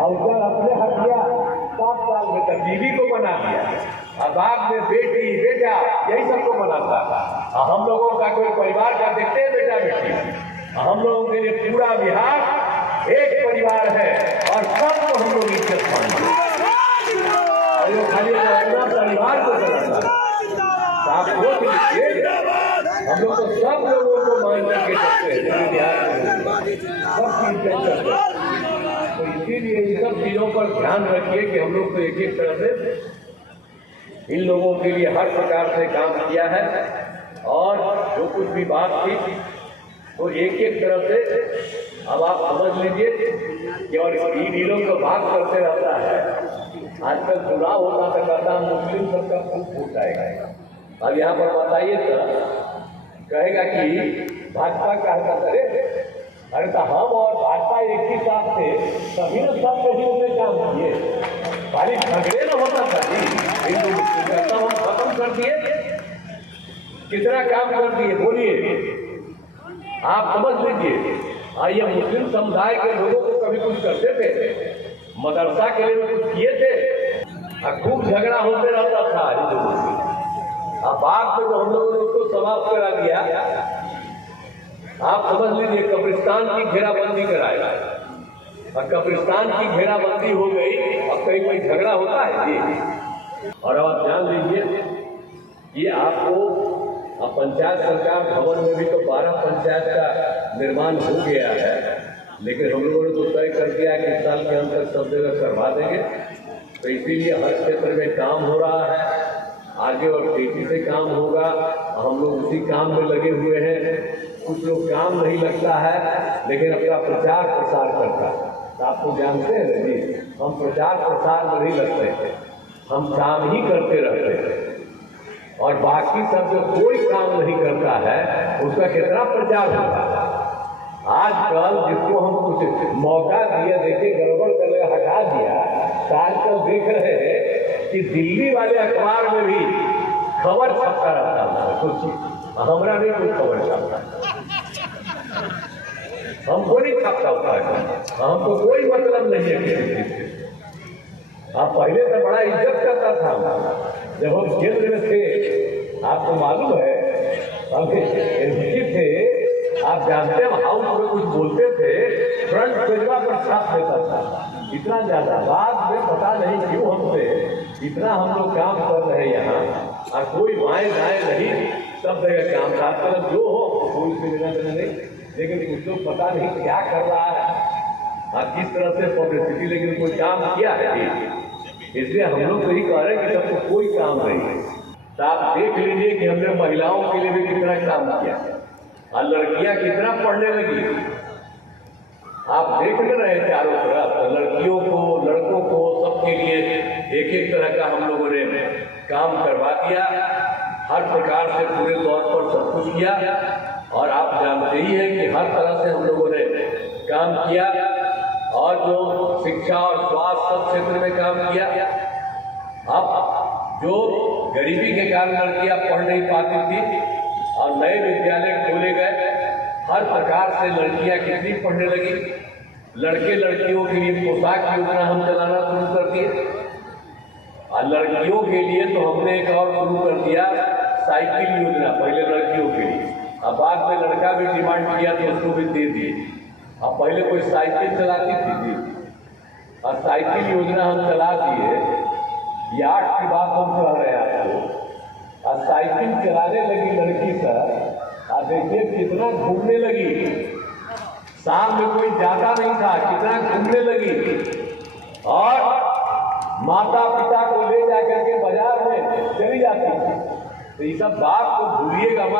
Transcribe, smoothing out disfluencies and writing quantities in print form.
और जब अपने हटिया 7 साल में तक बीवी को बना दिया, और बाद में बेटी बेटा यही सबको बनाता था। हम लोगों का कोई परिवार का देखते हैं बेटा बेटी, हम लोगों के लिए पूरा बिहार एक परिवार है और सबको हम लोग इज्जत मानते हैं। और ये खाली अपना परिवार को चलाता है। आप सोच लीजिए, हम लोग तो सब लोगों को मान करके चलते हैं बिहार में, सबकी इज्जत करते हैं। तो इसीलिए इन सब चीज़ों पर ध्यान रखिए कि हम लोग तो एक एक तरह से इन लोगों के लिए हर प्रकार से काम किया है। और जो कुछ भी बात थी वो एक एक तरह से अब आप समझ लीजिए कि और इन लोग तो बात करते रहता है। आजकल चुनाव होता तो कहता मुस्लिम सबका खूब फूट जाएगा। अब यहाँ पर बताइए तो कहेगा कि भाजपा कहता करे, अरे तो हम और भाजपा एक ही साथ थे, तभी ना सब लोगों ने काम किए, खाली झगड़े न होता था जी। हिंदू हम खत्म कर दिए, कितना काम कर दिए बोलिए, आप समझ लीजिए। ये मुस्लिम समुदाय के लोगों को कभी कुछ करते थे, मदरसा के लिए कुछ किए थे, खूब झगड़ा होते रहता था हिंदू में। अब बाद में जो हम लोगों ने उसको समाप्त करा दिया, आप समझ लीजिए कब्रिस्तान की घेराबंदी कराएगा, और कब्रिस्तान की घेराबंदी हो गई, अब कहीं कोई झगड़ा होता है जी। और अब आप जान लीजिए ये आपको पंचायत सरकार भवन में भी तो 12 पंचायत का निर्माण हो गया है, लेकिन हम लोगों ने तो तय कर दिया कि इस साल के अंत तक सब जगह करवा देंगे। तो इसीलिए हर क्षेत्र में काम हो रहा है, आगे और तेजी से काम होगा। हम लोग उसी काम में लगे हुए हैं। कुछ लोग काम नहीं लगता है लेकिन अपना प्रचार प्रसार करता है। तो आप तो जानते हैं ना जी, हम प्रचार प्रसार में नहीं लगते थे, हम काम ही करते रहते थे। और बाकी सब जो कोई काम नहीं करता है उसका कितना प्रचार होता है। आजकल जिसको हम कुछ मौका दिया, देखिए गड़बड़ कर हटा दिया, तो आजकल देख रहे हैं कि दिल्ली वाले अखबार में भी खबर छपता रहता है। कुछ हमारा नहीं कोई खबर छपता, हमको नहीं छपता होता है, हमको कोई मतलब नहीं है किसी चीज से। आप पहले से बड़ा इज्जत करता था जब हम केंद्र में थे, आपको मालूम है हम एमपी थे, आप जानते हैं हाउस में कुछ बोलते थे, फ्रंट पेजवा पर छाप देता था, इतना ज्यादा। बाद में पता नहीं क्यों हमसे इतना हम लोग काम कर रहे हैं यहाँ, और कोई बाएं दाएं नहीं, सब जगह काम था। मतलब जो हो कोई से लेना देना नहीं, लेकिन कुछ लोग पता नहीं क्या कर रहा है, किस तरह से पब्लिसिटी, लेकिन कोई काम किया है। इसलिए हम लोग तो ही कह रहे हैं कि सबको कोई काम नहीं है। तो आप देख लीजिए कि हमने महिलाओं के लिए भी कितना काम किया, और लड़कियां कितना पढ़ने लगी। आप देख रहे हैं चारों तरफ, लड़कियों को लड़कों को सबके लिए एक एक तरह का हम लोगों ने काम करवा दिया, हर प्रकार से पूरे तौर पर सब कुछ किया। और आप जानते ही हैं कि हर तरह से हम लोगों ने काम किया, और जो शिक्षा और स्वास्थ्य सब क्षेत्र में काम किया। अब जो गरीबी के कारण लड़कियां पढ़ नहीं पाती थी और नए विद्यालय खोले गए, हर प्रकार से लड़कियां कितनी पढ़ने लगी। लड़के लड़कियों के लिए पोशाक योजना हम चलाना शुरू कर दिए, और लड़कियों के लिए तो हमने एक और शुरू कर दिया साइकिल योजना, पहले लड़कियों के लिए, अब बाद में लड़का भी डिमांड किया तो उसको भी दे दिए। अब पहले कोई साइकिल चलाती थी जी, और साइकिल योजना हम चला दिए। ये 8 की बात हम कह रहे हैं आपको। और साइकिल चलाने लगी लड़की सर, और देखिए कितना घूमने लगी, शाम में कोई जाता नहीं था, कितना घूमने लगी, और माता पिता को ले जाकर के बाजार में चली जाती थी। तो ये सब बात को भूलिएगा।